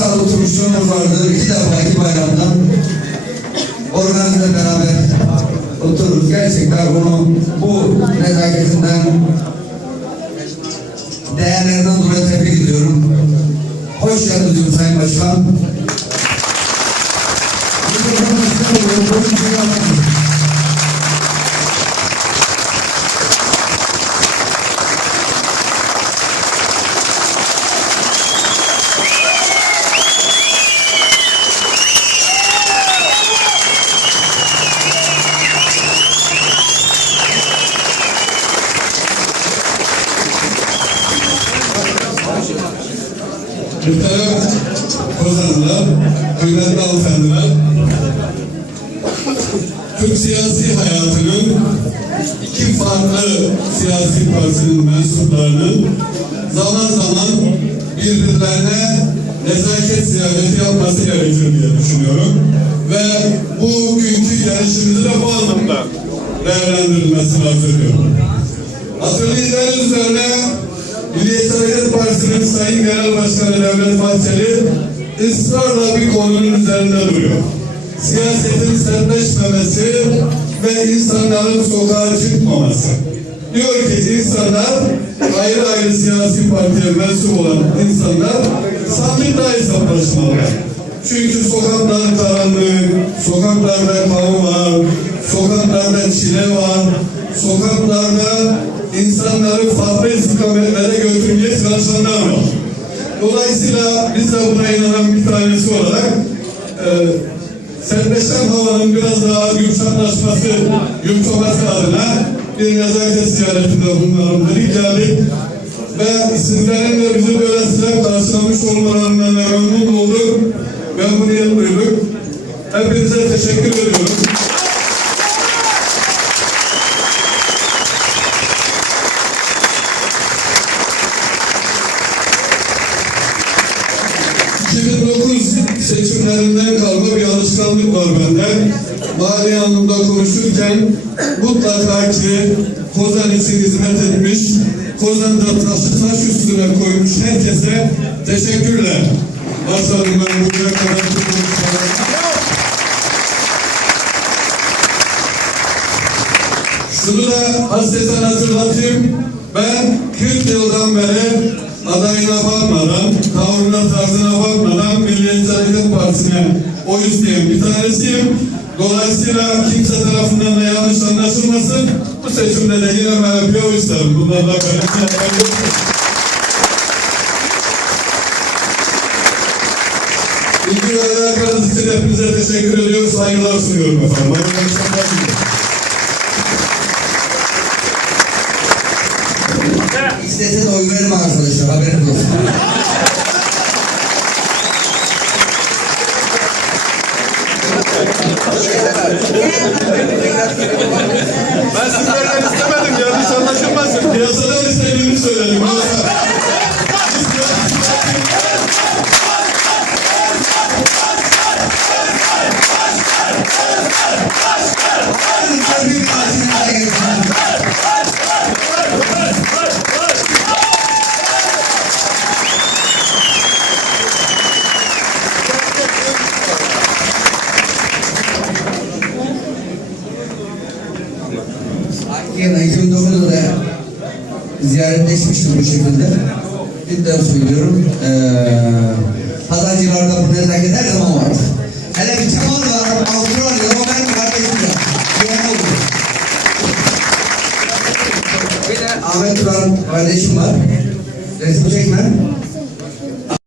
Sağ oturmuşluğumuz vardı. İki defa iki bayramdan organize beraber otururuz. Gerçekten bunu bu nezaketinden değerlerden dolayı tebrik ediyorum. Hoş geldiniz Sayın Başkan. Mikrofonu Muhterem kozanlar, kıymetli hanımefendiler, Türk siyasi hayatının iki farklı siyasi partinin mensuplarının zaman zaman birbirlerine nezaket ziyareti yapması gerekir diye düşünüyorum. Ve bugünkü yarışımızı da bu anlamda değerlendirilmesini arz ediyorum. Hatırlayacağınız üzerine Milliyetçi Hareket Partisi'nin Sayın Genel Başkanı Devlet Bahçeli ısrarla bir konunun üzerinde duruyor. Siyasetin serbestmemesi ve insanların sokağa çıkmaması. Diyor ki insanlar ayrı ayrı siyasi partiye mensup olan insanlar sandıkla hesaplaşmalı. Çünkü sokaklar karanlık, sokaklarda kamu var, sokaklarda çile var, sokaklarda çalışanlar var. Dolayısıyla biz de buna inanan bir tanesi olarak e, serbestten havanın biraz daha yumuşaklaşması, yumuşaması adına bir nezaket ziyaretinde dedik geldik. Ve sizlerin de bizi böyle size karşılamış olmalarından memnun olduk. Memnuniyet duyduk. Hepinize teşekkür ediyorum. ...2009 seçimlerinden kalma bir alışkanlık var bende. Mali anlamda konuşurken mutlaka ki Kozan için hizmet etmiş, Kozan'da taşı taş üstüne koymuş herkese teşekkürler. Başladım ben bugüne kadar. Şunu da hasreten hatırlatayım. Ben 40 yıldan beri adayına bakmadan, tavrına, tarzına bakmadan Milliyetçi Hareket Partisi'ne oy isteyen bir tanesiyim. Dolayısıyla kimse tarafından da yanlış anlaşılmasın. Bu seçimde de yine MHP'ye oy isterim. Bundan da yapabilirim. İlgi ve alakanız için hepinize teşekkür ediyorum. Saygılar sunuyorum efendim. Hayırlı akşamlar de oy verme arkadaşlar. Haberiniz olsun. Ben sizlerden Yine 2009'da da ziyaretleşmiştim bu şekilde. Cidden söylüyorum. Ee, pazarcılarda bu nezaket her zaman var. Hele bir Kemal var, Avustralya'da o benim kardeşim ya. Güven oldu. Bir de Ahmet Turan kardeşim var. Resim çekme.